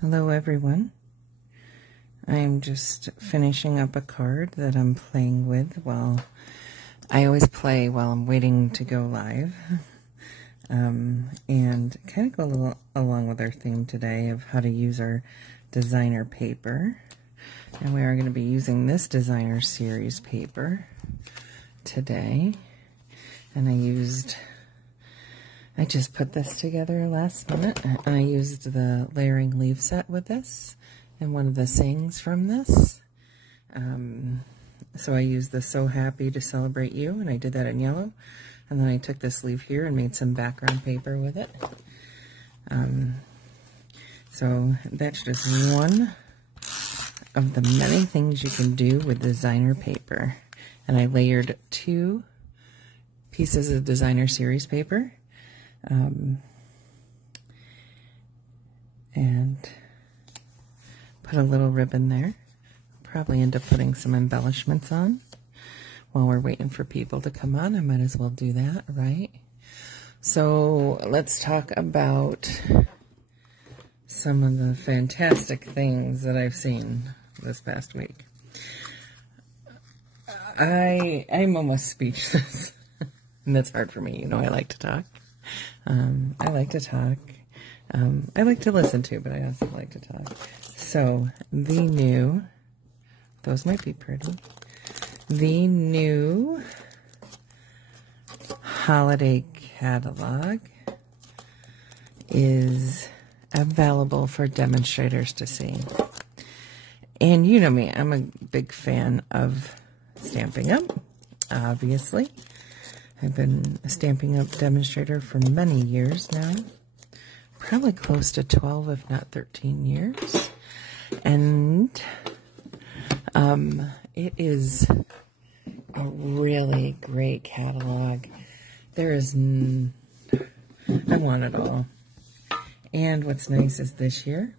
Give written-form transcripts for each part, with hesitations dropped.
Hello everyone. I am just finishing up a card that I'm playing with while I always play while I'm waiting to go live. And kind of go along with our theme today of how to use our designer paper. And we are going to be using this designer series paper today. And I just put this together last minute, and I used the layering leaf set with this and one of the sayings from this. So I used the So Happy to Celebrate You, and I did that in yellow. And then I took this leaf here and made some background paper with it. So that's just one of the many things you can do with designer paper. And I layered 2 pieces of designer series paper. And put a little ribbon there. Probably end up putting some embellishments on. While we're waiting for people to come on, I might as well do that, right? So let's talk about some of the fantastic things that I've seen this past week. I'm almost speechless. And that's hard for me. You know, I like to talk. I like to talk. I like to listen too, but I also like to talk. So, the new, those might be pretty, the new holiday catalog is available for demonstrators to see. And you know me, I'm a big fan of Stampin' Up, obviously. I've been a Stampin' Up demonstrator for many years now. Probably close to 12, if not 13 years. And it is a really great catalog. There is, I want it all. And what's nice is this year,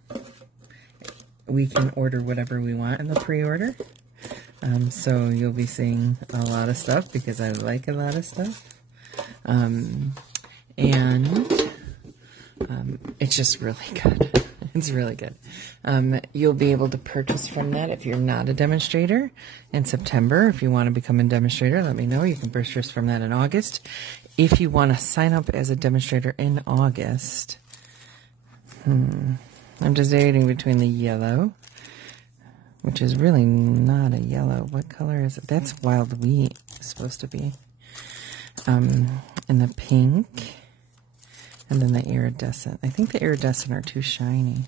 we can order whatever we want in the pre-order. So you'll be seeing a lot of stuff because I like a lot of stuff. It's just really good. It's really good. You'll be able to purchase from that if you're not a demonstrator in September. If you want to become a demonstrator, let me know. You can purchase from that in August. If you want to sign up as a demonstrator in August, I'm deciding between the yellow, which is really not a yellow. What color is it? That's wild wheat, it's supposed to be. And the pink. And then the iridescent. I think the iridescent are too shiny.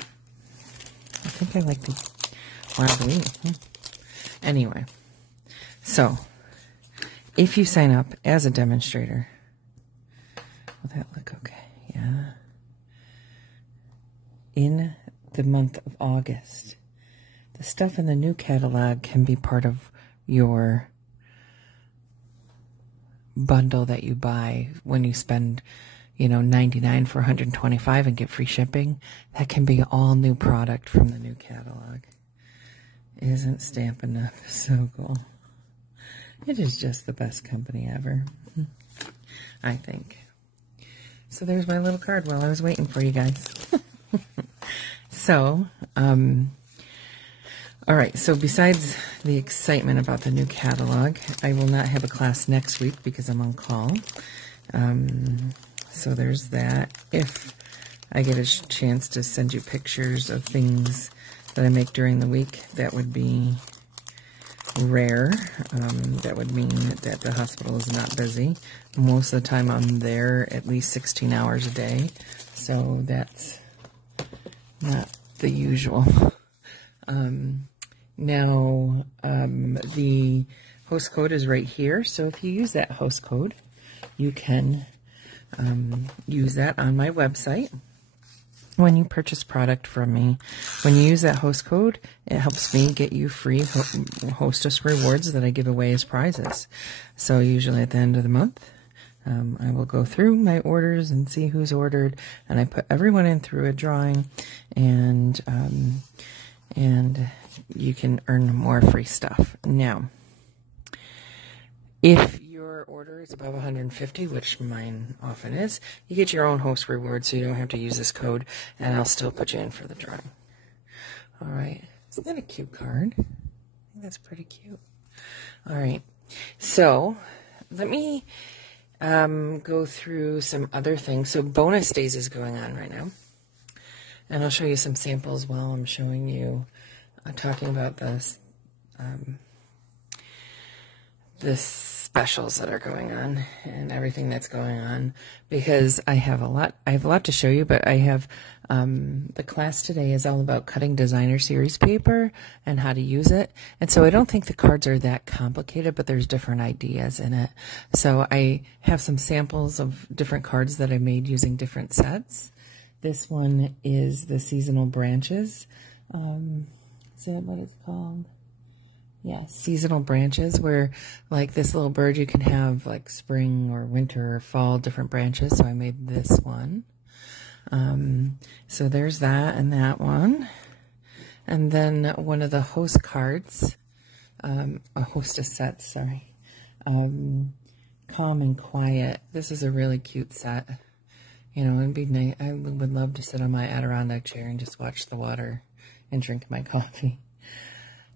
I think I like the wild wheat. Anyway. So, if you sign up as a demonstrator, will that look okay? Yeah. In the month of August, the stuff in the new catalog can be part of your bundle that you buy when you spend, you know, $99 for $125 and get free shipping. That can be all new product from the new catalog. Isn't Stampin' Up so cool? It is just the best company ever, I think. So there's my little card while I was waiting for you guys. So, all right, so besides the excitement about the new catalog, I will not have a class next week because I'm on call. So there's that. If I get a chance to send you pictures of things that I make during the week, that would be rare. That would mean that the hospital is not busy. Most of the time I'm there at least 16 hours a day, so that's not the usual. Now, the host code is right here, so if you use that host code, you can use that on my website when you purchase product from me. When you use that host code, it helps me get you free hostess rewards that I give away as prizes. So usually at the end of the month, I will go through my orders and see who's ordered, and I put everyone in through a drawing, and you can earn more free stuff. Now, if you're your order is above 150, which mine often is, you get your own host reward, so you don't have to use this code, and I'll still put you in for the drawing. All right. Isn't that a cute card? I think that's pretty cute. All right. So let me go through some other things. So bonus days is going on right now. And I'll show you some samples while I'm showing you, talking about this, the specials that are going on and everything that's going on, because I have a lot to show you, but I have, the class today is all about cutting designer series paper and how to use it. And so I don't think the cards are that complicated, but there's different ideas in it. So I have some samples of different cards that I made using different sets. This one is the seasonal branches. Is that what it's called? Yeah, seasonal branches, where like this little bird, you can have like spring or winter or fall, different branches. So I made this one. So there's that and that one. And then one of the host cards, a hostess set, sorry. Calm and Quiet. This is a really cute set. You know, it'd be nice. I would love to sit on my Adirondack chair and just watch the water and drink my coffee.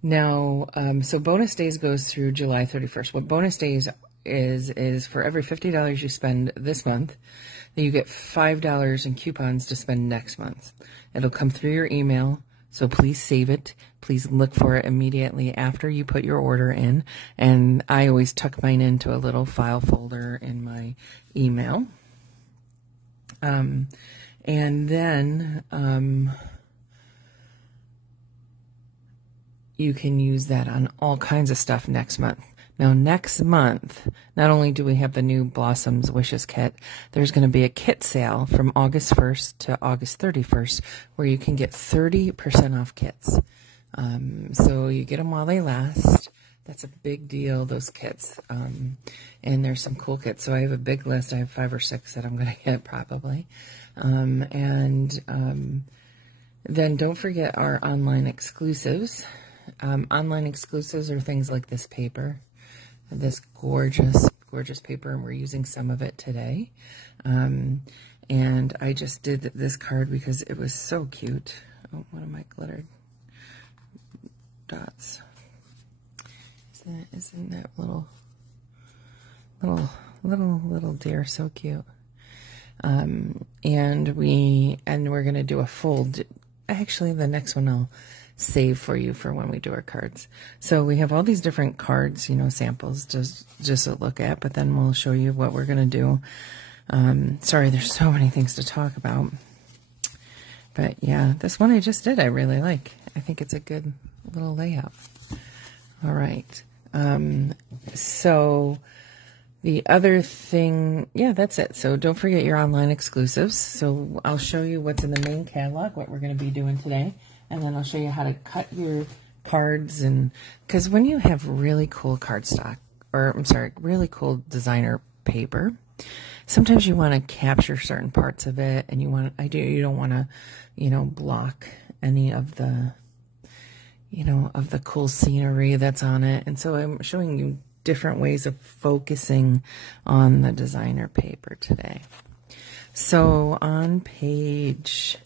Now, so bonus days goes through July 31st. What bonus days is for every $50 you spend this month, you get $5 in coupons to spend next month. It'll come through your email, so please save it. Please look for it immediately after you put your order in. And I always tuck mine into a little file folder in my email. And then you can use that on all kinds of stuff next month. Now, next month, not only do we have the new Blossoms Wishes kit, there's going to be a kit sale from August 1st to August 31st where you can get 30% off kits. So you get them while they last. That's a big deal, those kits. And there's some cool kits. So I have a big list. I have 5 or 6 that I'm going to get probably. Then don't forget our online exclusives. Online exclusives are things like this paper, this gorgeous, gorgeous paper, and we're using some of it today. And I just did this card because it was so cute. Oh, one of my glittered dots. Isn't that little deer so cute? And we're gonna do a full. Actually, the next one I'll save for you for when we do our cards. So we have all these different cards, you know, samples just to look at. But then we'll show you what we're gonna do. Sorry, there's so many things to talk about. But yeah, this one I just did. I really like. I think it's a good little layout. All right. So the other thing, yeah, that's it. So don't forget your online exclusives. So I'll show you what's in the main catalog, what we're going to be doing today. And then I'll show you how to cut your cards. And because when you have really cool cardstock, or I'm sorry, really cool designer paper, sometimes you want to capture certain parts of it, and you don't want to, you know, block any of the, you know, of the cool scenery that's on it. And so I'm showing you different ways of focusing on the designer paper today. So on page,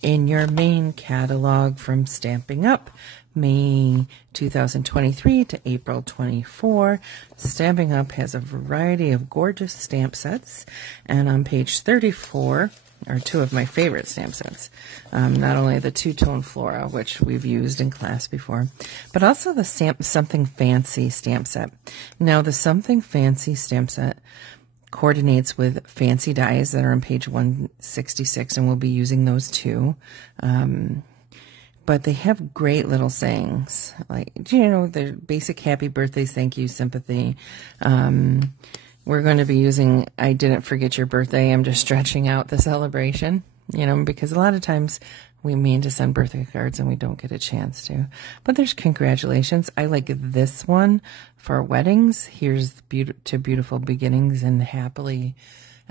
in your main catalog from Stamping Up, May 2023 to April 24, Stamping Up has a variety of gorgeous stamp sets. And on page 34 are 2 of my favorite stamp sets. Not only the two-tone flora, which we've used in class before, but also the Something Fancy stamp set. Now, the Something Fancy stamp set coordinates with fancy dies that are on page 166, and we'll be using those too. But they have great little sayings, like, you know, the basic happy birthdays, thank you, sympathy. We're going to be using I didn't forget your birthday. I'm just stretching out the celebration, you know, because a lot of times we mean to send birthday cards and we don't get a chance to. But there's congratulations. I like this one for weddings. Here's to beautiful beginnings and happily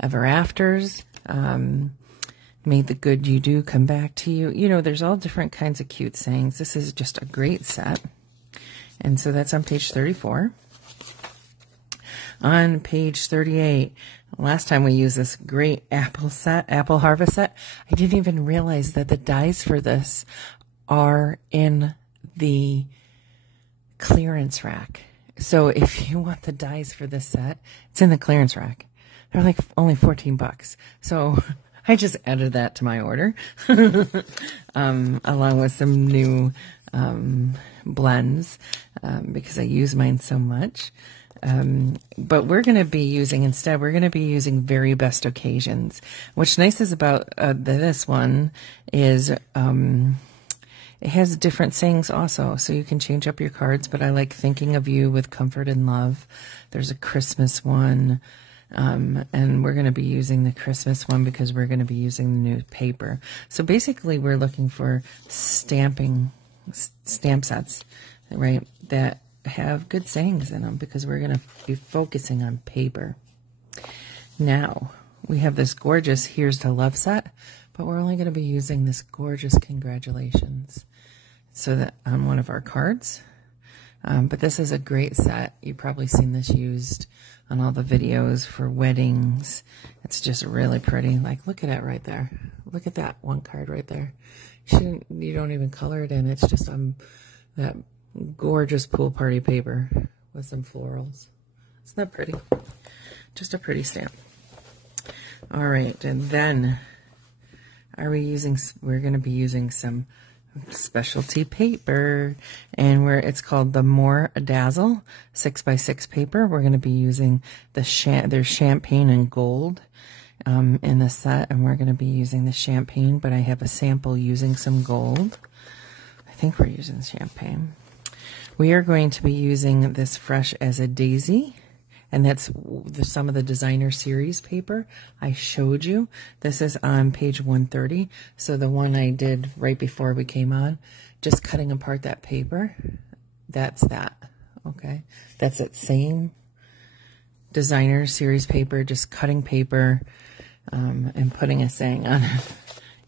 ever afters. May the good you do come back to you. You know, there's all different kinds of cute sayings. This is just a great set. And so that's on page 34. on page 38. Last time we used this great apple harvest set, I didn't even realize that the dies for this are in the clearance rack. So if you want the dies for this set, it's in the clearance rack. They're like only $14. So I just added that to my order, along with some new blends, because I use mine so much. But we're going to be using, instead, we're going to be using Very Best Occasions. What's nice is about this one is it has different sayings also, so you can change up your cards, but I like Thinking of You with Comfort and Love. There's a Christmas one, and we're going to be using the Christmas one because we're going to be using the new paper. So basically, we're looking for stamp sets, right, that have good sayings in them because we're going to be focusing on paper. Now, we have this gorgeous Here's to Love set, but we're only going to be using this gorgeous Congratulations so that on one of our cards. But this is a great set. You've probably seen this used on all the videos for weddings. It's just really pretty. Like, look at it right there. Look at that one card right there. You don't even color it in. It's just that gorgeous pool party paper with some florals. Isn't that pretty? Just a pretty stamp. All right, and then we're going to be using some specialty paper, and it's called the More Dazzle 6x6 paper. We're going to be using there's champagne and gold in the set, and we're going to be using the champagne, but I have a sample using some gold. I think we're using champagne. We are going to be using this Fresh as a Daisy, and that's some of the designer series paper I showed you. This is on page 130. So the one I did right before we came on, just cutting apart that paper, that's that, okay? That's that same designer series paper, just cutting paper and putting a saying on it,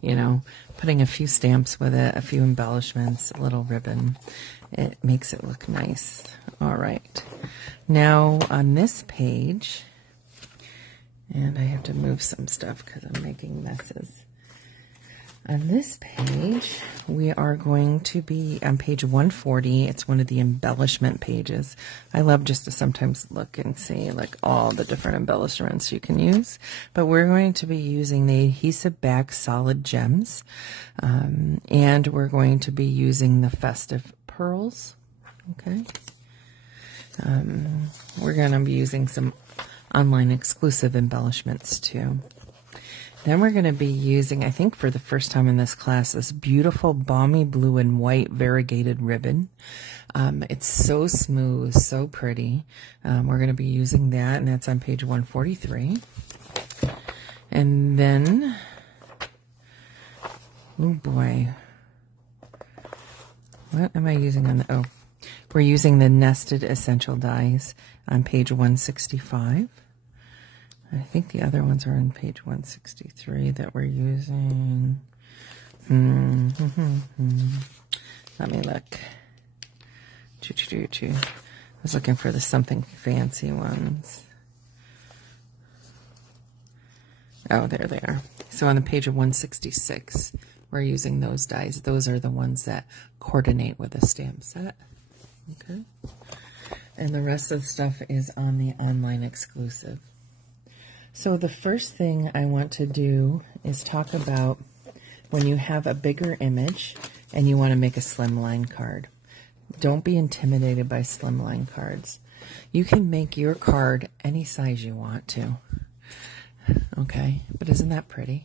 you know, putting a few stamps with it, a few embellishments, a little ribbon. It makes it look nice. All right. Now on this page, and I have to move some stuff because I'm making messes. On this page, we are going to be on page 140. It's one of the embellishment pages. I love just to sometimes look and see like all the different embellishments you can use. But we're going to be using the adhesive back solid gems. And we're going to be using the festive pearls. Okay. We're going to be using some online exclusive embellishments too. Then we're going to be using, I think for the first time in this class, this beautiful balmy blue and white variegated ribbon. It's so smooth, so pretty. We're going to be using that, and that's on page 143. And then, oh boy, what am I using on the, we're using the nested essential dies on page 165. I think the other ones are on page 163 that we're using. Let me look. I was looking for the something fancy ones. Oh, there they are. So on the page of 166, we're using those dies. Those are the ones that coordinate with a stamp set. Okay. And the rest of the stuff is on the online exclusive. So the first thing I want to do is talk about when you have a bigger image and you want to make a slimline card. Don't be intimidated by slimline cards. You can make your card any size you want to. Okay, but isn't that pretty?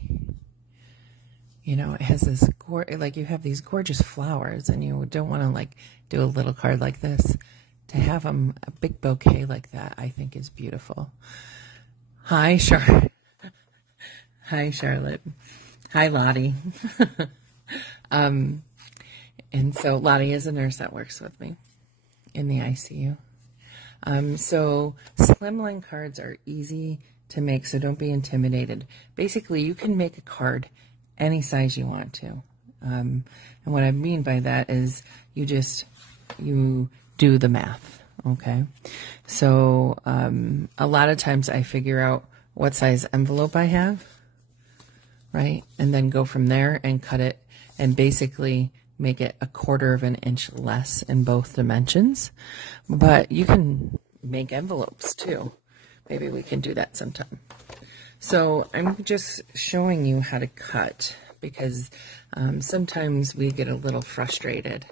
You know, it has this, like you have these gorgeous flowers and you don't want to like do a little card like this. To have them, a big bouquet like that, I think is beautiful. Hi, Charlotte. Hi, Charlotte. Hi, Lottie. And so Lottie is a nurse that works with me in the ICU. So slimline cards are easy to make, so don't be intimidated. Basically, you can make a card any size you want to. And what I mean by that is you do the math. Okay, so a lot of times I figure out what size envelope I have, right? And then go from there and cut it and basically make it 1/4 of an inch less in both dimensions. But you can make envelopes too. Maybe we can do that sometime. So I'm just showing you how to cut because sometimes we get a little frustrated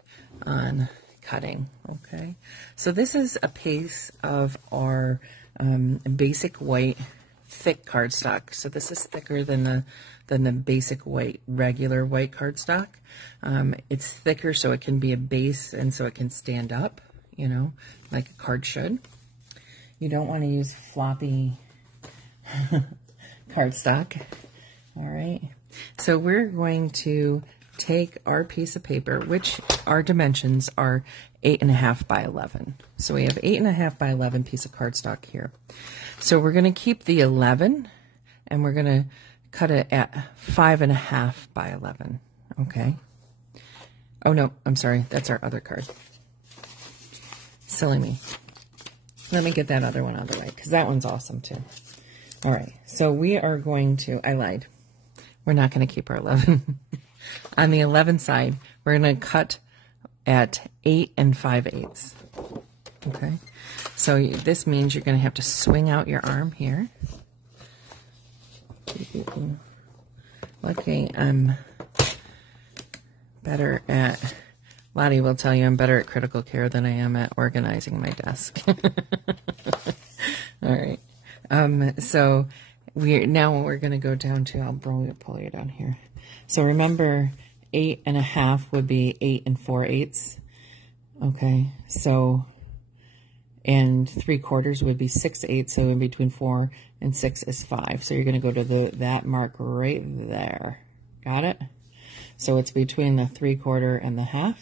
on cutting. Okay, so this is a piece of our basic white thick cardstock. So this is thicker than the basic white regular white cardstock. It's thicker so it can be a base and so it can stand up, you know, like a card should. You don't want to use floppy cardstock. All right, so we're going to take our piece of paper, which our dimensions are 8.5 by 11. So we have 8.5 by 11 piece of cardstock here. So we're going to keep the 11 and we're going to cut it at 5.5 by 11. Okay. Oh no, I'm sorry. That's our other card. Silly me. Let me get that other one out of the way because that one's awesome too. All right. So we are going to, I lied. We're not going to keep our 11. On the 11 side, we're going to cut at 8 5/8. Okay. So this means you're going to have to swing out your arm here. Luckily, I'm better at, Lottie will tell you I'm better at critical care than I am at organizing my desk. All right. So now we're going to go down to, I'll pull you down here. So remember, 8.5 would be 8 4/8. Okay. So, and 3/4 would be 6/8. So in between 4 and 6 is 5. So you're going to go to that mark right there. Got it? So it's between the 3/4 and the 1/2,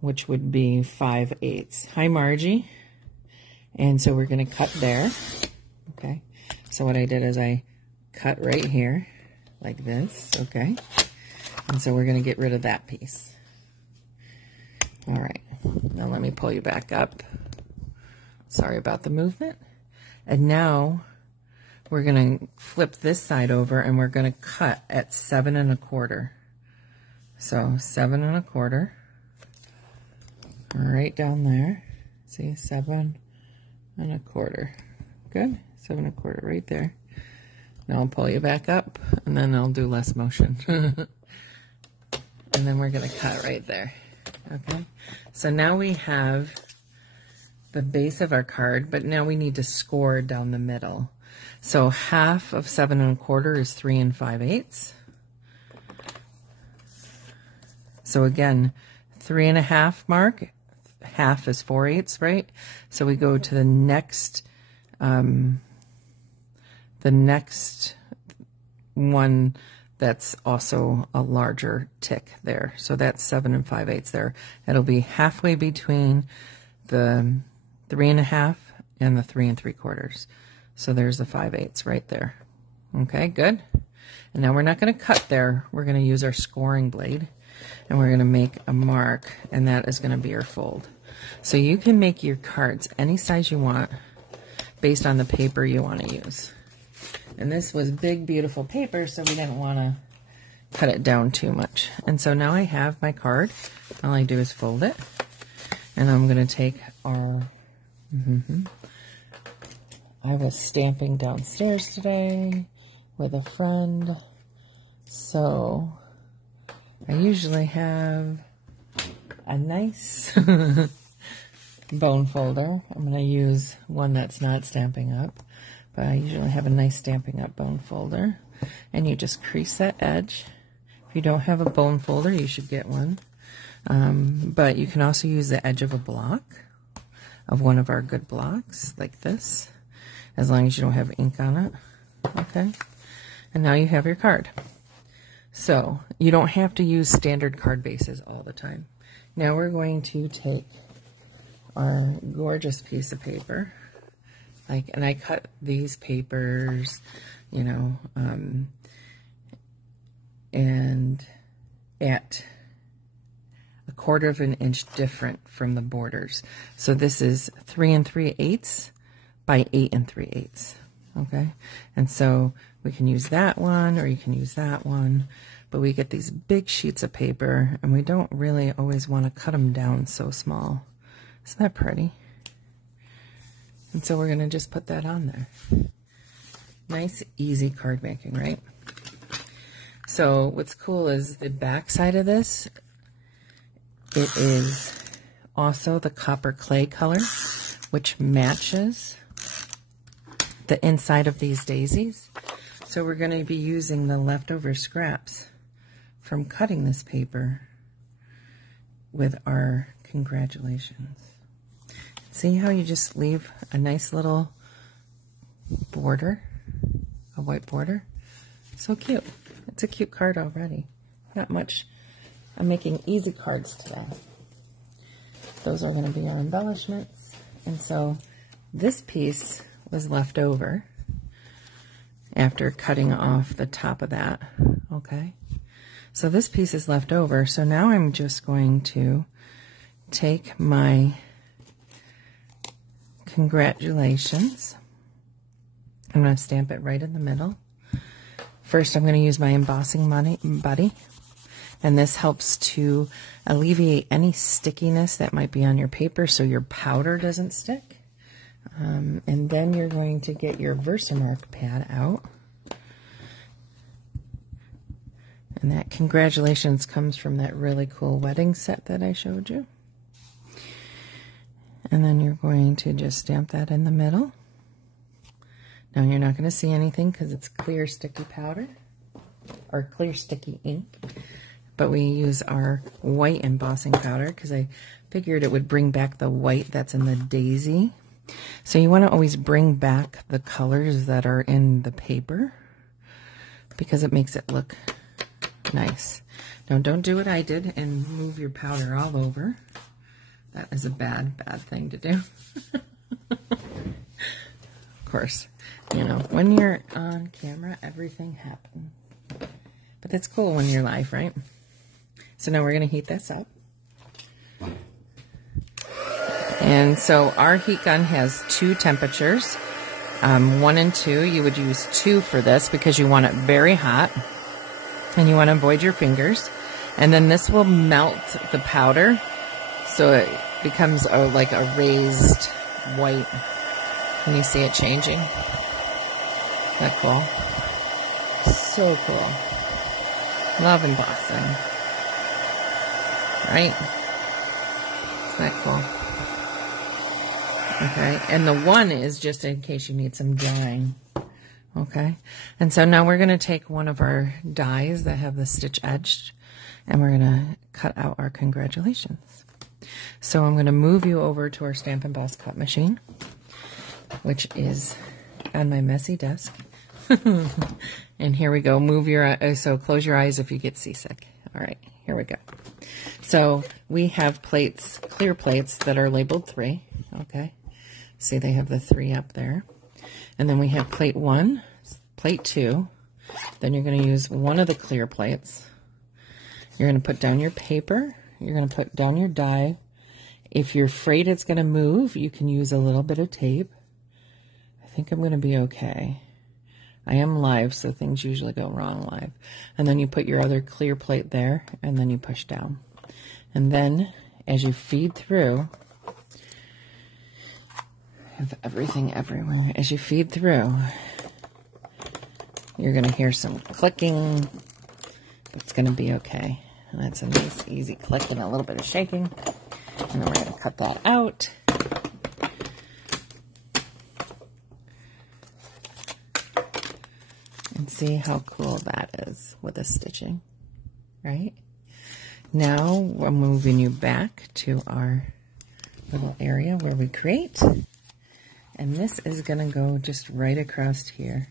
which would be 5/8. Hi, Margie. And so we're going to cut there. Okay. So what I did is I cut right here like this. Okay. And so we're going to get rid of that piece. All right. Now let me pull you back up. Sorry about the movement. And now we're going to flip this side over and we're going to cut at 7 1/4. So 7 1/4. Right down there. See, 7 1/4. Good. 7 1/4 right there. Now I'll pull you back up and then I'll do less motion. And then we're going to cut right there. Okay. So now we have the base of our card, but now we need to score down the middle. So 1/2 of 7 1/4 is 3 5/8. So again, 3 1/2 mark, 1/2 is 4/8, right? So we go to the next one that's also a larger tick there. So that's 7 5/8 there. It'll be halfway between the 3 1/2 and the 3 3/4. So there's the 5/8 right there. Okay, good. And now we're not going to cut there. We're going to use our scoring blade and we're going to make a mark, and that is going to be our fold. So you can make your cards any size you want based on the paper you want to use. And this was big, beautiful paper, so we didn't want to cut it down too much. And so now I have my card. All I do is fold it. And I'm going to take our... I was stamping downstairs today with a friend. So I usually have a nice bone folder. I'm going to use one that's not Stampin' Up. But I usually have a nice Stampin' Up bone folder. And you just crease that edge. If you don't have a bone folder, you should get one. But you can also use the edge of a block, of one of our good blocks, like this, as long as you don't have ink on it. Okay? And now you have your card. So you don't have to use standard card bases all the time. Now we're going to take our gorgeous piece of paper. And I cut these papers, you know, and at 1/4 of an inch different from the borders. So this is 3 3/8 by 8 3/8. Okay, and so we can use that one, or you can use that one, but we get these big sheets of paper, and we don't really always want to cut them down so small. Isn't that pretty? And so we're going to just put that on there. Nice, easy card making, right? So what's cool is the back side of this, it is also the copper clay color, which matches the inside of these daisies. So we're going to be using the leftover scraps from cutting this paper with our congratulations. See how you just leave a nice little border, a white border? So cute. It's a cute card already. Not much. I'm making easy cards today. Those are going to be our embellishments. And so this piece was left over after cutting off the top of that. Okay. So this piece is left over. So now I'm just going to take my congratulations. I'm going to stamp it right in the middle. First, I'm going to use my embossing buddy, and this helps to alleviate any stickiness that might be on your paper so your powder doesn't stick. And then you're going to get your Versamark pad out. And that congratulations comes from that really cool wedding set that I showed you. And then you're going to just stamp that in the middle. Now you're not going to see anything because it's clear sticky powder or clear sticky ink. But we use our white embossing powder because I figured it would bring back the white that's in the daisy. So you want to always bring back the colors that are in the paper because it makes it look nice. Now don't do what I did and move your powder all over. That is a bad thing to do. Of course, you know, when you're on camera, everything happens. But that's cool when you're live, right? So now we're going to heat this up. And so our heat gun has 2 temperatures, 1 and 2. You would use 2 for this because you want it very hot and you want to avoid your fingers. And then this will melt the powder so it becomes like a raised white. Can you see it changing? Isn't that cool? So cool. Love embossing. Right? Isn't that cool? Okay, and the 1 is just in case you need some drying. Okay, and so now we're going to take one of our dies that have the stitch edged, and we're going to cut out our congratulations. So I'm going to move you over to our Stampin' Boss cut machine, which is on my messy desk. And here we go. Move your eyes. So close your eyes if you get seasick. All right, here we go. So we have plates, clear plates that are labeled 3. Okay. See, they have the 3 up there. And then we have plate 1, plate 2. Then you're going to use one of the clear plates. You're going to put down your paper. You're going to put down your die. If you're afraid it's going to move, you can use a little bit of tape. I think I'm going to be okay. I am live, so things usually go wrong live. And then you put your other clear plate there, and then you push down. And then, as you feed through, have everything everywhere. As you feed through, you're going to hear some clicking, but it's going to be okay. And that's a nice, easy click and a little bit of shaking. And then we're going to cut that out. And see how cool that is with the stitching, right? Now we're moving you back to our little area where we create. And this is going to go just right across here,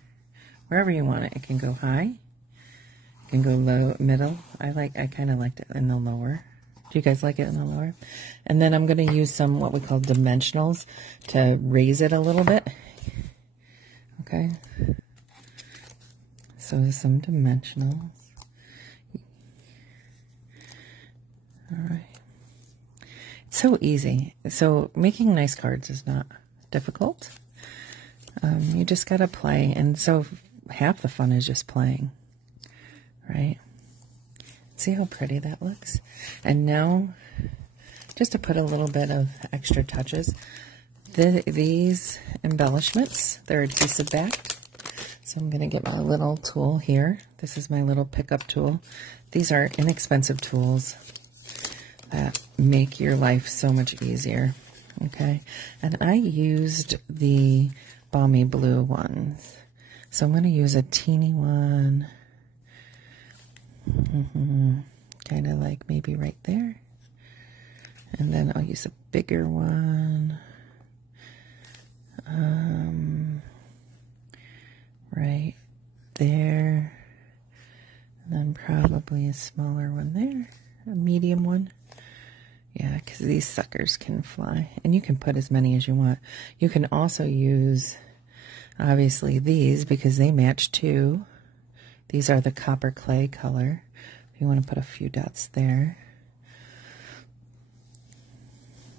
wherever you want it. It can go high, it can go low, middle. I kind of liked it in the lower. Do you guys like it in the lower? And then I'm going to use some what we call dimensionals to raise it a little bit. Okay. So some dimensionals. All right. so easy. So making nice cards is not difficult. You just got to play. And so half the fun is just playing, right? See how pretty that looks? And now, just to put a little bit of extra touches, these embellishments, they're adhesive backed. So I'm going to get my little tool here. This is my little pickup tool. These are inexpensive tools that make your life so much easier. Okay, and I used the balmy blue ones. So I'm going to use a teeny one. Kind of like maybe right there. And then I'll use a bigger one. Right there. And then probably a smaller one there. A medium one. Yeah, because these suckers can fly. And you can put as many as you want. You can also use, obviously, these because they match too. These are the copper clay color. If you want to put a few dots there.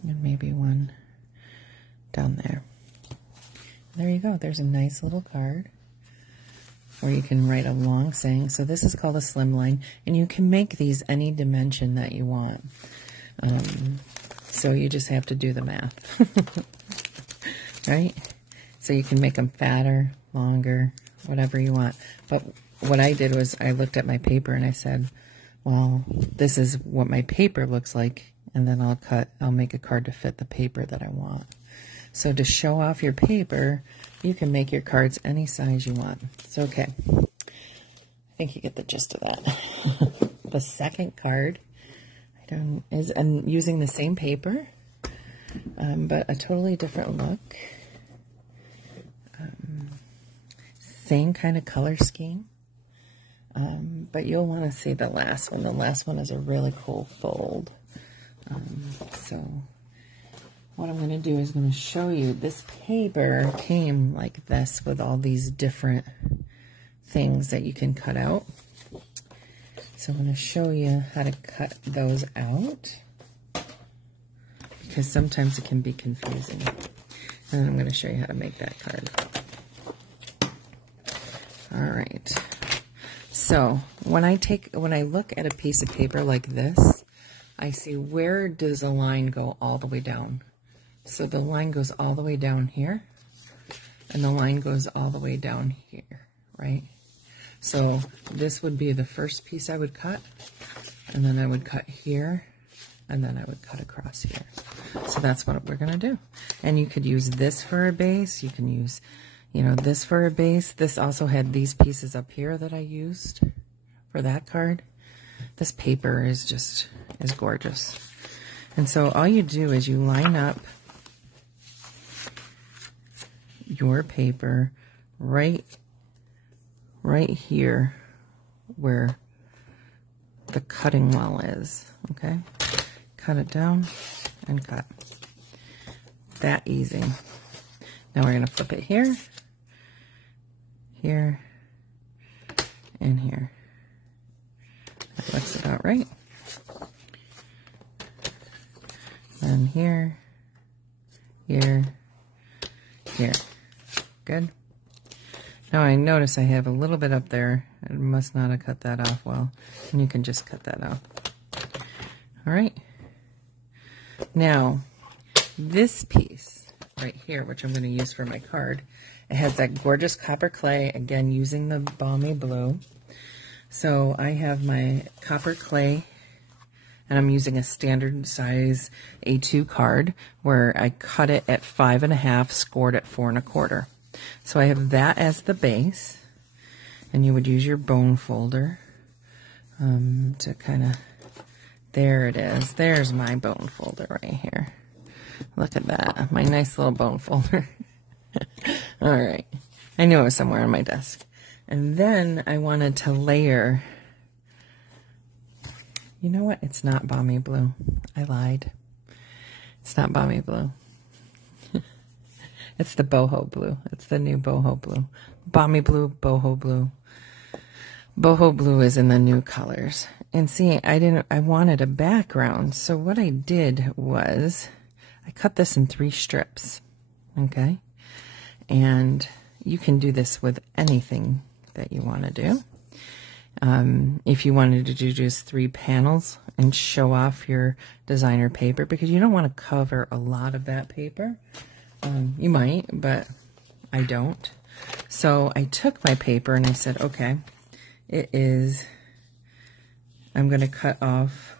And maybe one down there. There you go. There's a nice little card. Or you can write a long saying. So this is called a slimline. And you can make these any dimension that you want. So you just have to do the math. Right? So you can make them fatter, longer, whatever you want. But what I did was I looked at my paper and I said, well, this is what my paper looks like, and then I'll make a card to fit the paper that I want. So to show off your paper, you can make your cards any size you want. It's okay. I think you get the gist of that. The second card I'm using the same paper, but a totally different look. Same kind of color scheme. But you'll want to see the last one. The last one is a really cool fold. So what I'm going to do is I'm going to show you this paper came like this with all these different things that you can cut out. So I'm going to show you how to cut those out because sometimes it can be confusing. And then I'm going to show you how to make that card. All right. So when I look at a piece of paper like this, I see where does a line go all the way down. So the line goes all the way down here, and the line goes all the way down here, right? So this would be the first piece I would cut, and then I would cut here, and then I would cut across here. So that's what we're going to do. And you could use this for a base. You can use, this for a base. This also had these pieces up here that I used for that card. This paper is gorgeous. And so all you do is you line up your paper right here where the cutting well is, okay? Cut it down and cut. That easy. Now we're going to flip it here, here, and here. That looks about right. And here, here, here. Good. Now I notice I have a little bit up there. I must not have cut that off well. And you can just cut that off. All right. Now, this piece right here, which I'm going to use for my card, it has that gorgeous copper clay, again, using the balmy blue. So I have my copper clay, and I'm using a standard size A2 card where I cut it at 5.5, scored at 4 1/4. So I have that as the base, and you would use your bone folder to kind of, there it is. There's my bone folder right here. Look at that, my nice little bone folder. All right, I knew it was somewhere on my desk. And then I wanted to layer, you know what? It's not balmy blue. I lied. It's not balmy blue. It's the boho blue. It's the new boho blue. Balmy blue, boho blue. Boho blue is in the new colors. And see, I wanted a background. So what I did was I cut this in 3 strips. Okay. And you can do this with anything that you want to do. If you wanted to do just 3 panels and show off your designer paper, because you don't want to cover a lot of that paper. You might, but I don't. So I took my paper and I said, okay, I'm going to cut off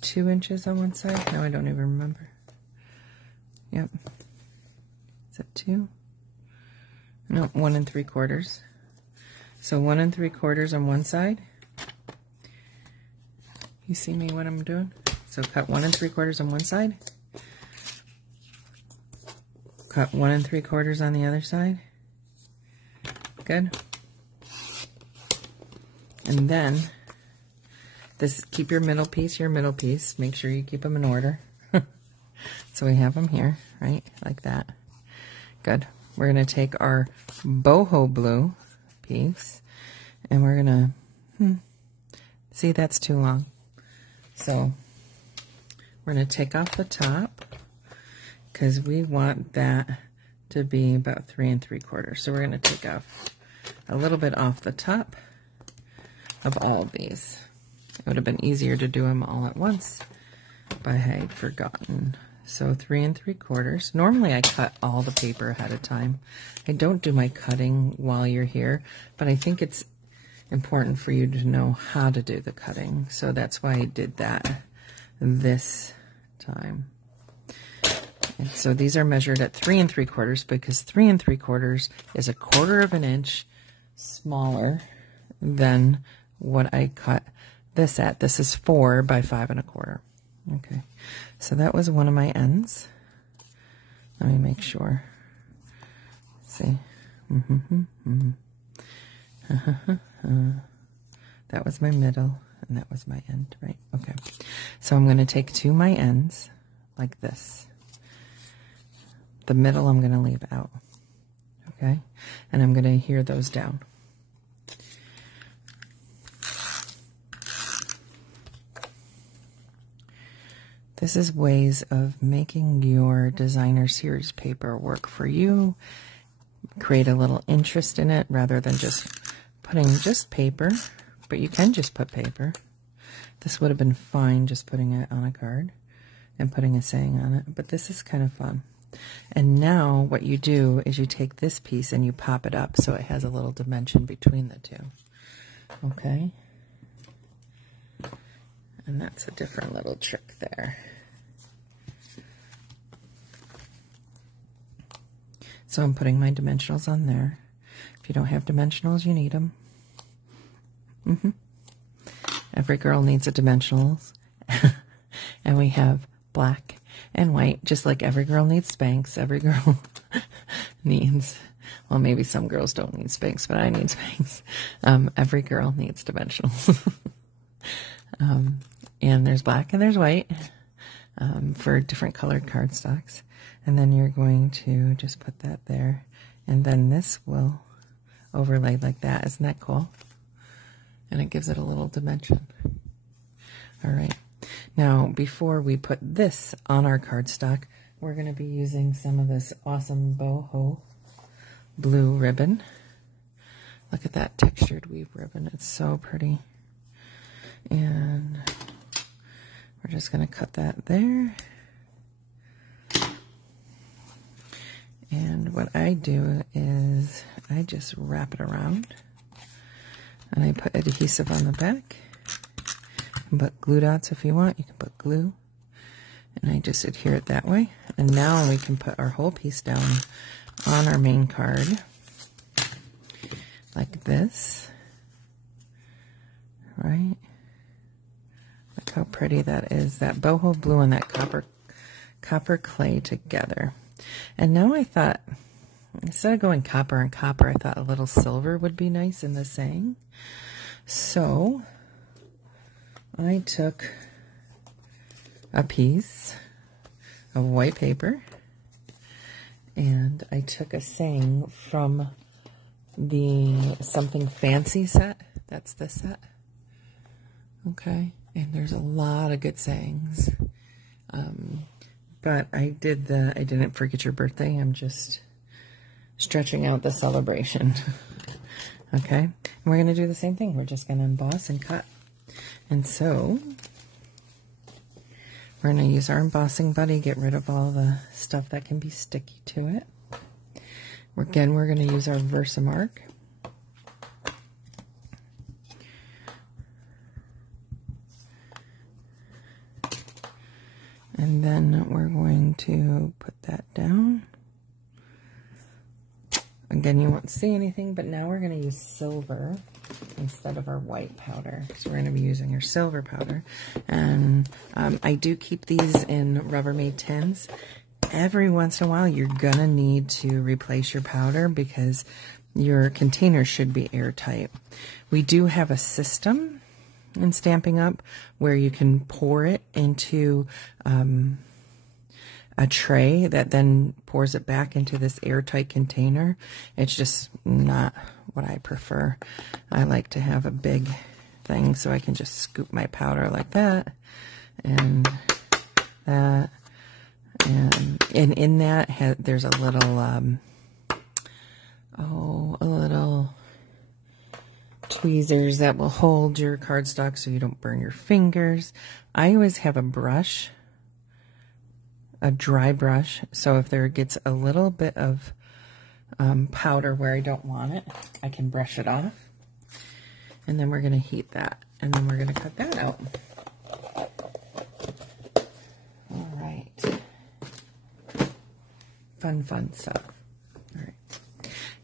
2 inches on one side. No, I don't even remember. Yep. Is that 2? No, 1 3/4. So 1 3/4 on one side. You see me what I'm doing? So cut 1 3/4 on one side. Cut 1 3/4 on the other side. Good. And then this, keep your middle piece. Make sure you keep them in order. So we have them here, right? Like that. Good. We're going to take our boho blue piece and we're going to, see, that's too long. So we're going to take off the top because we want that to be about 3 3/4. So we're going to take off a little bit off the top of all of these. It would have been easier to do them all at once, but I had forgotten. So 3 3/4. Normally I cut all the paper ahead of time. I don't do my cutting while you're here, but I think it's important for you to know how to do the cutting. So that's why I did that this time. And so these are measured at 3 3/4 because 3 3/4 is 1/4 of an inch smaller than what I cut this at. This is 4 by 5 1/4. Okay, so that was one of my ends. Let me make sure. See, that was my middle, and that was my end, right? Okay, so I'm going to take 2 of my ends like this. The middle I'm going to leave out, okay, and I'm going to adhere those down. This is ways of making your designer series paper work for you. Create a little interest in it rather than just putting just paper, but you can just put paper. This would have been fine just putting it on a card and putting a saying on it, but this is kind of fun. And now what you do is you take this piece and you pop it up so it has a little dimension between the two. Okay? And that's a different little trick there. So I'm putting my dimensionals on there. If you don't have dimensionals, you need them. Every girl needs a dimensionals. And we have black and white, just like every girl needs Spanx. Every girl needs, well, maybe some girls don't need Spanx, but I need Spanx. Every girl needs dimensionals. And there's black and there's white for different colored cardstocks. And then you're going to just put that there. And then this will overlay like that. Isn't that cool? And it gives it a little dimension. All right. Now, before we put this on our cardstock, we're going to be using some of this awesome boho blue ribbon. Look at that textured weave ribbon. It's so pretty. And we're just going to cut that there. And what I do is I just wrap it around and I put adhesive on the back. You can put glue dots if you want. You can put glue. And I just adhere it that way. And now we can put our whole piece down on our main card like this. Right? Look how pretty that is. That boho blue and that copper clay together. And now I thought, instead of going copper and copper, I thought a little silver would be nice in the saying. So I took a piece of white paper and I took a saying from the Something Fancy set. That's this set. Okay, and there's a lot of good sayings. But I didn't forget your birthday. I'm just stretching out the celebration. Okay, and we're going to do the same thing. We're just going to emboss and cut. And so we're going to use our embossing buddy, get rid of all the stuff that can be sticky to it. Again, we're going to use our Versamark. And then we're going to put that down. Again, you won't see anything, but now we're going to use silver instead of our white powder. So we're going to be using our silver powder. And I do keep these in Rubbermaid tins. Every once in a while, you're going to need to replace your powder because your container should be airtight. We do have a system in Stampin' Up! Where you can pour it into a tray that then pours it back into this airtight container. It's just not what I prefer. I like to have a big thing so I can just scoop my powder like that and that. And in that, there's a little, a little tweezers that will hold your cardstock so you don't burn your fingers. I always have a brush, a dry brush, so if there gets a little bit of powder where I don't want it, I can brush it off. And then we're going to heat that, and then we're going to cut that out. All right. Fun stuff. All right.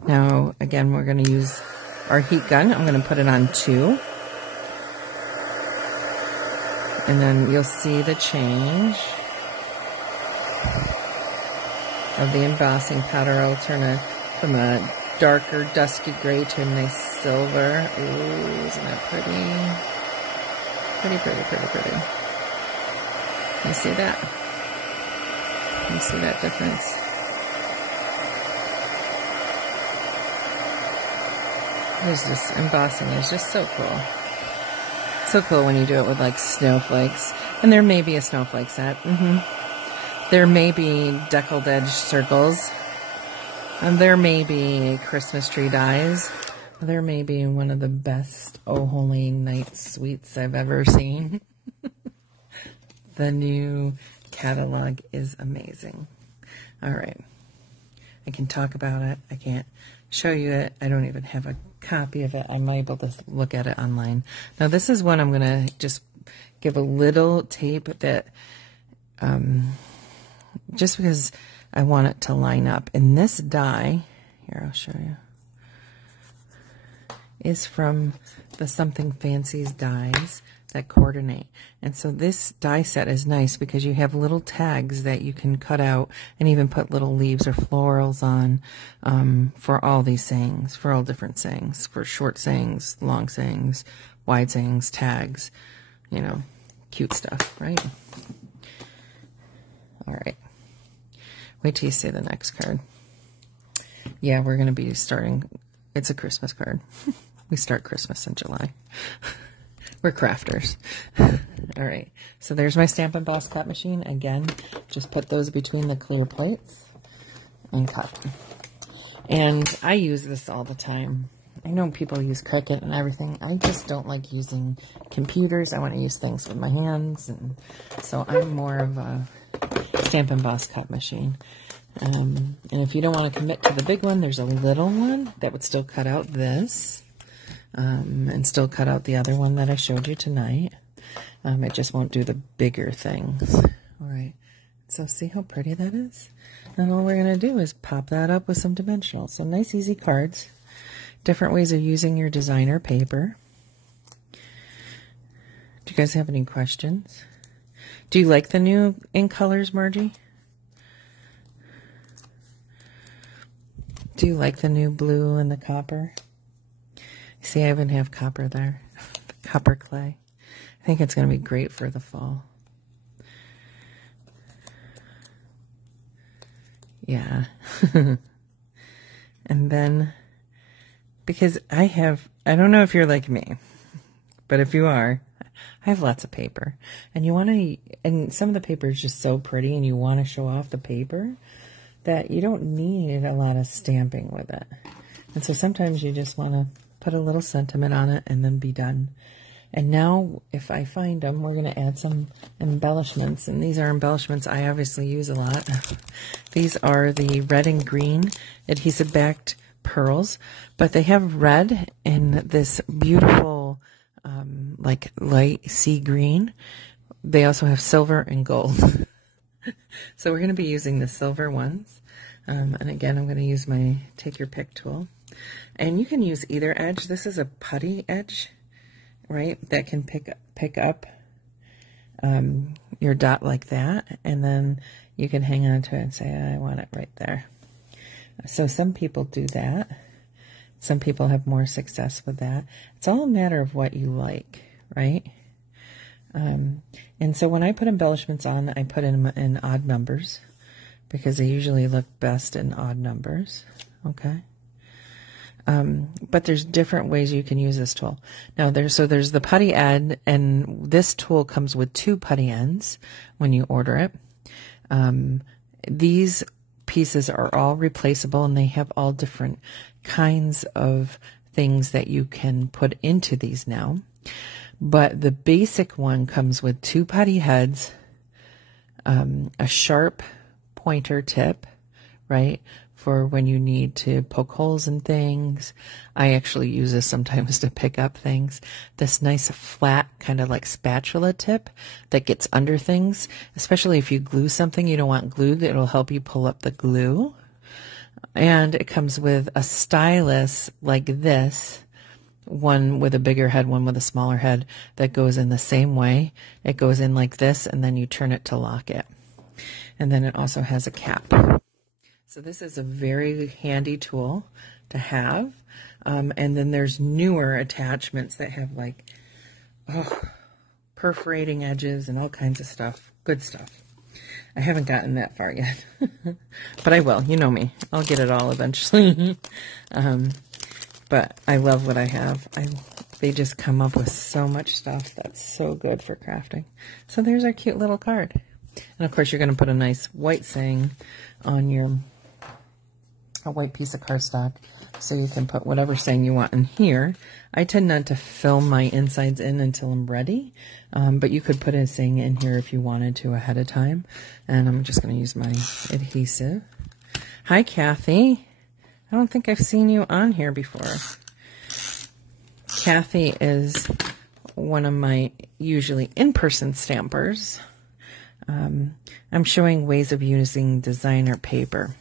Now, again, we're going to use our heat gun. I'm going to put it on 2. And then you'll see the change of the embossing powder. I'll turn it from a darker, dusky gray to a nice silver. Ooh, isn't that pretty? Pretty. You see that? You see that difference? There's this embossing is just so cool. So cool when you do it with like snowflakes. And there may be a snowflake set. There may be deckled edge circles. And there may be Christmas tree dies. There may be one of the best Oh Holy Night sweets I've ever seen. The new catalog is amazing. All right. I can talk about it. I can't show you it. I don't even have a copy of it. I'm able to look at it online. Now this is one I'm going to just give a little tape that just because I want it to line up. And this die, here I'll show you, is from the Something Fancy's dies that coordinate. And so this die set is nice because you have little tags that you can cut out and even put little leaves or florals on for all these sayings, for all different sayings, for short sayings, long sayings, wide sayings, tags, you know, cute stuff, right? All right. Wait till you see the next card. Yeah, we're going to be starting, it's a Christmas card. We start Christmas in July. We're crafters. All right, so there's my Stampin' Boss cut machine. Again, just put those between the clear plates and cut. And I use this all the time. I know people use Cricut and everything. I just don't like using computers. I want to use things with my hands. And so I'm more of a Stampin' Boss cut machine. And if you don't want to commit to the big one, there's a little one that would still cut out this. And still cut out the other one that I showed you tonight. It just won't do the bigger things. All right, so see how pretty that is? And all we're going to do is pop that up with some dimensionals. So nice, easy cards. Different ways of using your designer paper. Do you guys have any questions? Do you like the new ink colors, Margie? Do you like the new blue and the copper? See, I even have copper there. Copper clay. I think it's going to be great for the fall. Yeah. And then because I don't know if you're like me, but if you are, I have lots of paper, and some of the paper is just so pretty, and you want to show off the paper that you don't need a lot of stamping with it. And so sometimes you just want to put a little sentiment on it and then be done. And now, if I find them, we're going to add some embellishments. And these are embellishments I obviously use a lot. These are the red and green adhesive-backed pearls, but they have red in this beautiful, like light sea green. They also have silver and gold. So we're going to be using the silver ones. And again, I'm going to use my take your pick tool. And you can use either edge. This is a putty edge, right? That can pick up your dot like that. And then you can hang on to it and say, I want it right there. So some people do that. Some people have more success with that. It's all a matter of what you like, right? And so when I put embellishments on, I put them in odd numbers because they usually look best in odd numbers, okay? But there's different ways you can use this tool. Now, there's the putty end, and this tool comes with 2 putty ends when you order it. These pieces are all replaceable, and they have all different kinds of things that you can put into these now. But the basic one comes with 2 putty heads, a sharp pointer tip, right, for when you need to poke holes in things. I actually use this sometimes to pick up things. This nice flat kind of like spatula tip that gets under things, especially if you glue something, you don't want glue, it'll help you pull up the glue. And it comes with a stylus like this, one with a bigger head, one with a smaller head, that goes in the same way. It goes in like this, and then you turn it to lock it. And then it also has a cap. So this is a very handy tool to have. And then there's newer attachments that have like perforating edges and all kinds of stuff. Good stuff. I haven't gotten that far yet, but I will. You know me. I'll get it all eventually. But I love what I have. They just come up with so much stuff that's so good for crafting. So there's our cute little card. And of course, you're going to put a nice white saying on a white piece of cardstock, so you can put whatever saying you want in here. I tend not to fill my insides in until I'm ready, but you could put a saying in here if you wanted to ahead of time. And I'm just going to use my adhesive. Hi, Kathy. I don't think I've seen you on here before. Kathy is one of my usually in-person stampers. I'm showing ways of using designer paper.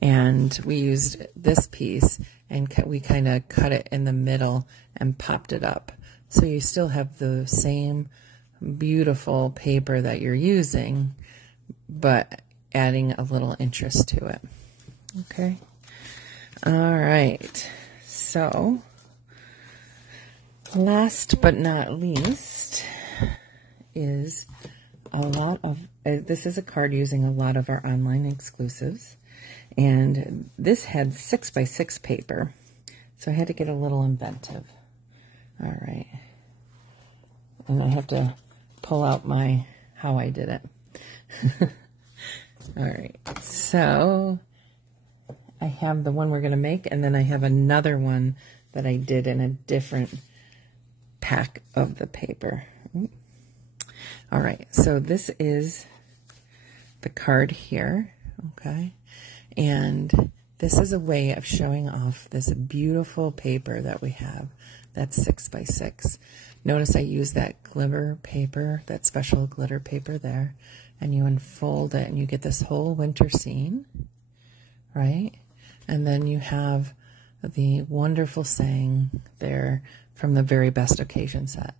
And we used this piece, and we kind of cut it in the middle and popped it up. So you still have the same beautiful paper that you're using, but adding a little interest to it. Okay. All right. So last but not least is a lot of, this is a card using a lot of our online exclusives. And this had 6x6 paper, so I had to get a little inventive. All right. And I have to pull out how I did it. All right. So I have the one we're going to make, and then I have another one that I did in a different pack of the paper. All right. So this is the card here. Okay. And this is a way of showing off this beautiful paper that we have. That's 6x6. Notice I use that glitter paper, that special glitter paper there, and you unfold it and you get this whole winter scene, right? And then you have the wonderful saying there from the Very Best Occasion set,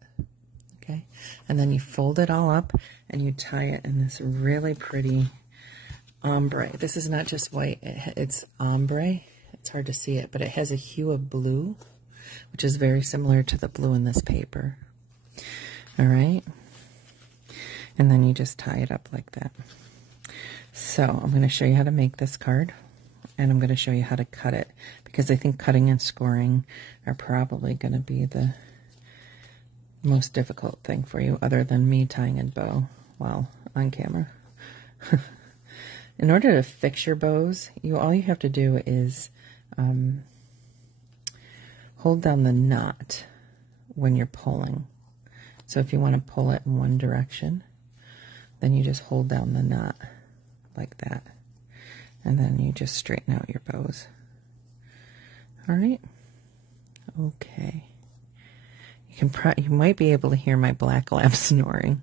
okay? And then you fold it all up and you tie it in this really pretty ombre. This is not just white, it's ombre. It's hard to see it, but it has a hue of blue, which is very similar to the blue in this paper. All right. And then you just tie it up like that. So I'm going to show you how to make this card. and I'm going to show you how to cut it, because I think cutting and scoring are probably going to be the most difficult thing for you, other than me tying a bow while on camera. In order to fix your bows, all you have to do is hold down the knot when you're pulling. So if you want to pull it in one direction, then you just hold down the knot like that, and then you just straighten out your bows. All right. Okay. You might be able to hear my black lab snoring.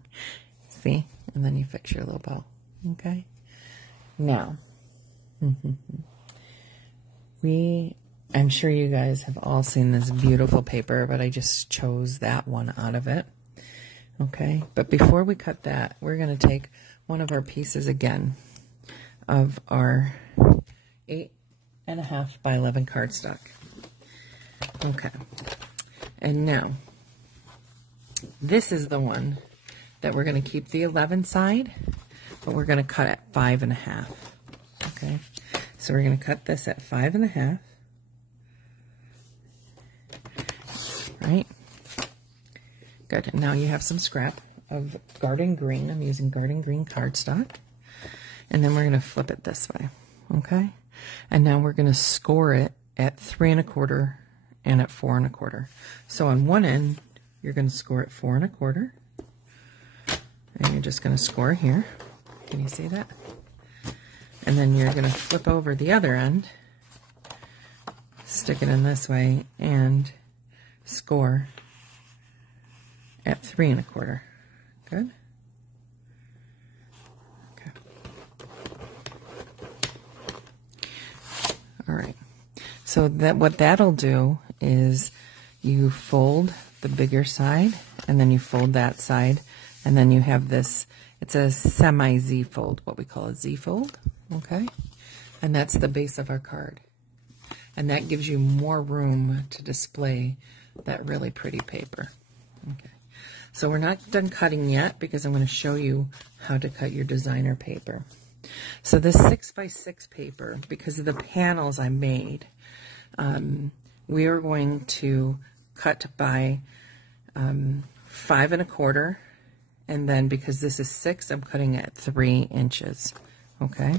See? And then you fix your little bow. Okay. Now, I'm sure you guys have all seen this beautiful paper, but I just chose that one out of it. Okay, but before we cut that, we're going to take one of our pieces again of our 8.5 by 11 cardstock. Okay, and now this is the one that we're going to keep the 11 side, but we're going to cut at 5.5. Okay, so we're going to cut this at 5.5. Right. Good. And now you have some scrap of garden green. I'm using garden green cardstock. And then we're going to flip it this way. Okay. And now we're going to score it at 3.25 and at 4.25. So on one end, you're going to score at 4.25. And you're just going to score here. Can you see that? And then you're going to flip over the other end, stick it in this way, and score at 3.25. Good. Okay. All right. So what that'll do is you fold the bigger side, and then you fold that side, and then you have this. It's a semi-Z fold, what we call a Z fold. Okay, and that's the base of our card, and that gives you more room to display that really pretty paper. Okay, so we're not done cutting yet, because I'm going to show you how to cut your designer paper. So this 6x6 paper, because of the panels I made, we are going to cut by 5.25, and then because this is 6, I'm cutting at 3 inches. Okay,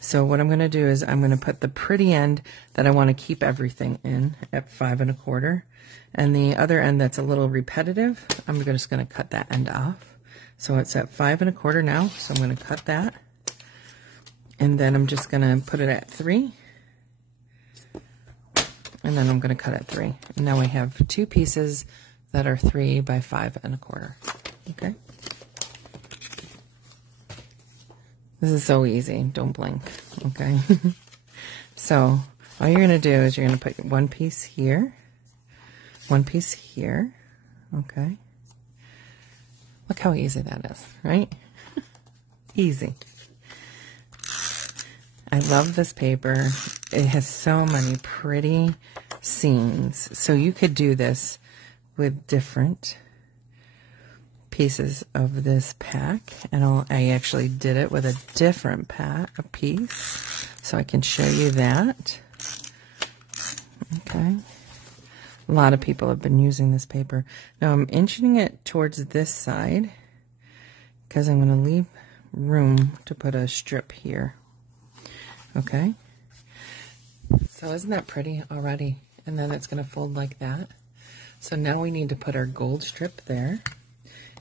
so what I'm going to do is I'm going to put the pretty end that I want to keep everything in at 5.25, and the other end that's a little repetitive, I'm just going to cut that end off. So it's at 5.25 now, so I'm going to cut that, and then I'm just going to put it at 3, and then I'm going to cut at 3. And now we have two pieces that are 3 by 5.25. Okay. This is so easy. Don't blink. Okay. So all you're going to do is you're going to put one piece here, one piece here. Okay. Look how easy that is, right? Easy. I love this paper. It has so many pretty scenes. So you could do this with different pieces of this pack, and I actually did it with a different piece, so I can show you that. Okay, a lot of people have been using this paper. Now I'm inching it towards this side because I'm going to leave room to put a strip here. Okay, so isn't that pretty already? And then it's going to fold like that. So now we need to put our gold strip there.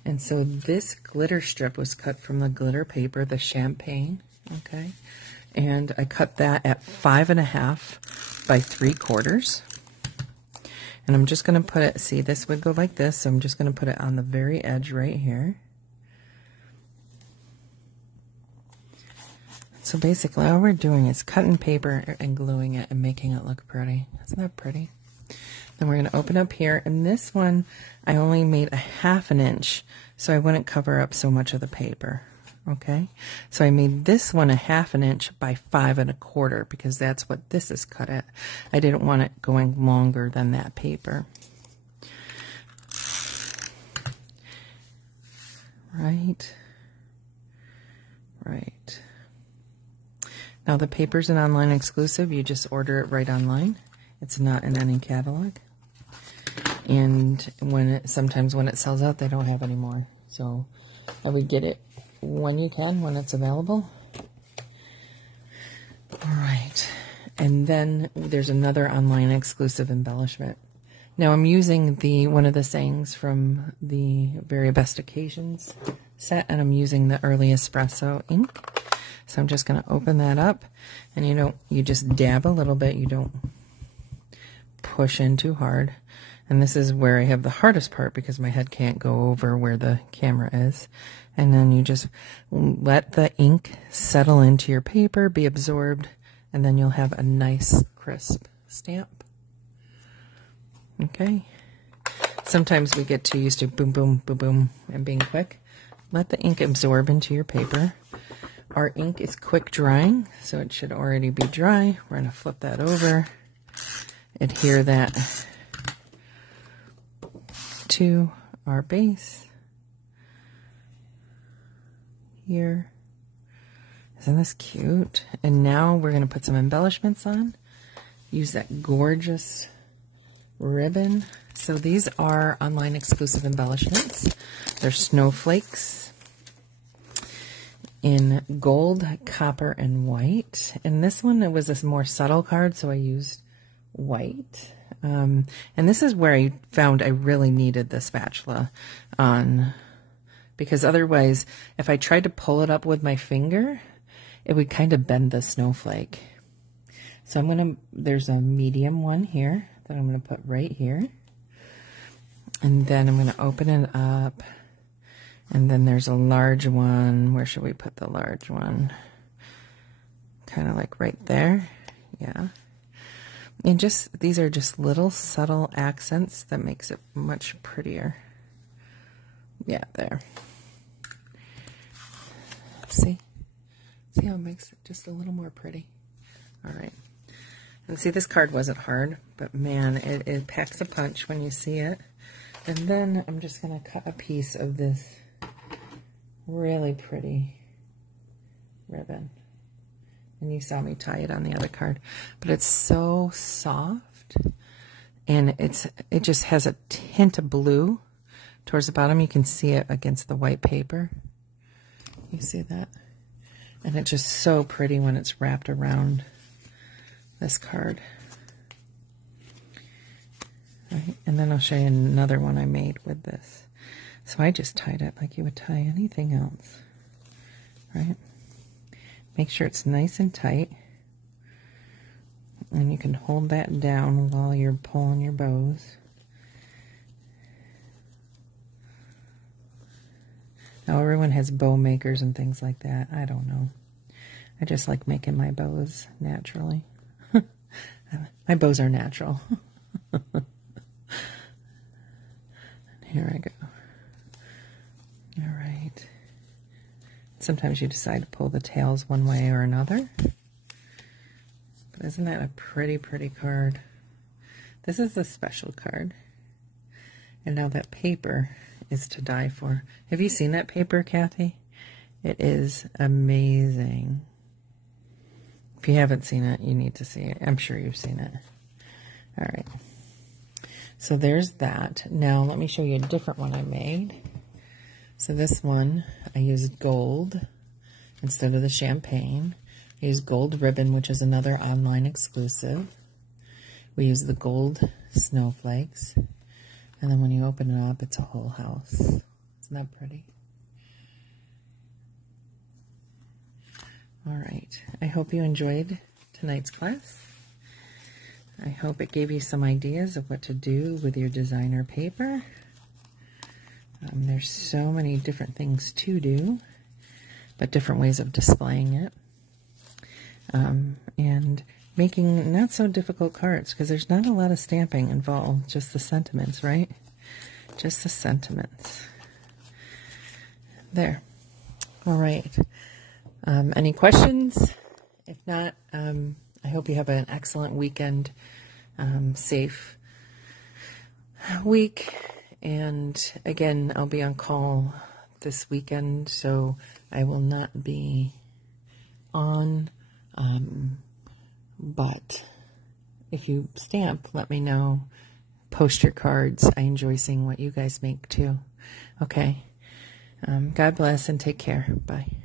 And so this glitter strip was cut from the glitter paper, the champagne, okay? And I cut that at 5.5 by 3/4. And I'm just going to put it, see, this would go like this, so I'm just going to put it on the very edge right here. So basically all we're doing is cutting paper and gluing it and making it look pretty. Isn't that pretty? Then we're going to open up here, and this one I only made a 1/2 inch so I wouldn't cover up so much of the paper. Okay, so I made this one a 1/2 inch by 5.25 because that's what this is cut at. I didn't want it going longer than that paper. Right. Now the paper's an online exclusive. You just order it right online. It's not in any catalog. And sometimes when it sells out, they don't have any more. So I would get it when you can, when it's available. All right. And then there's another online exclusive embellishment. Now I'm using one of the sayings from the Very Best Occasions set, and I'm using the Early Espresso ink. So I'm just going to open that up, and you just dab a little bit. You don't push in too hard. And this is where I have the hardest part because my head can't go over where the camera is. And then you just let the ink settle into your paper, be absorbed, and then you'll have a nice crisp stamp. Okay. Sometimes we get too used to boom, boom, boom, boom, and being quick. Let the ink absorb into your paper. Our ink is quick drying, so it should already be dry. We're going to flip that over, adhere that to our base here. Isn't this cute? And now we're going to put some embellishments on. Use that gorgeous ribbon. So these are online exclusive embellishments. They're snowflakes in gold, copper, and white. And this one, it was a more subtle card, so I used white. And this is where I found I really needed the spatula on, because otherwise, if I tried to pull it up with my finger, it would kind of bend the snowflake. So there's a medium one here that I'm going to put right here. And then I'm going to open it up. And then there's a large one. Where should we put the large one? Kind of like right there. Yeah. And these are just little subtle accents that makes it much prettier. Yeah, there. See? See how it makes it just a little more pretty? All right. And see, this card wasn't hard, but man, it packs a punch when you see it. And then I'm just going to cut a piece of this really pretty ribbon. And you saw me tie it on the other card. But it's so soft. And it just has a hint of blue towards the bottom. You can see it against the white paper. You see that? And it's just so pretty when it's wrapped around this card. Right? And then I'll show you another one I made with this. So I just tied it like you would tie anything else. Right? Make sure it's nice and tight. And you can hold that down while you're pulling your bows. Now everyone has bow makers and things like that. I don't know. I just like making my bows naturally. My bows are natural. Here I go. All right. Sometimes you decide to pull the tails one way or another. But isn't that a pretty, pretty card? This is the special card. And now that paper is to die for. Have you seen that paper, Kathy? It is amazing. If you haven't seen it, you need to see it. I'm sure you've seen it. All right. So there's that. Now let me show you a different one I made. So this one, I used gold instead of the champagne. I used gold ribbon, which is another online exclusive. We use the gold snowflakes. And then when you open it up, it's a whole house. Isn't that pretty? All right. I hope you enjoyed tonight's class. I hope it gave you some ideas of what to do with your designer paper. There's so many different things to do, but different ways of displaying it. And making not so difficult cards, because there's not a lot of stamping involved, just the sentiments, right? Just the sentiments. There. All right. Any questions? If not, I hope you have an excellent weekend, safe week. And again, I'll be on call this weekend, so I will not be on But if you stamp, let me know. Post your cards. I enjoy seeing what you guys make too. Okay. God bless and take care. Bye.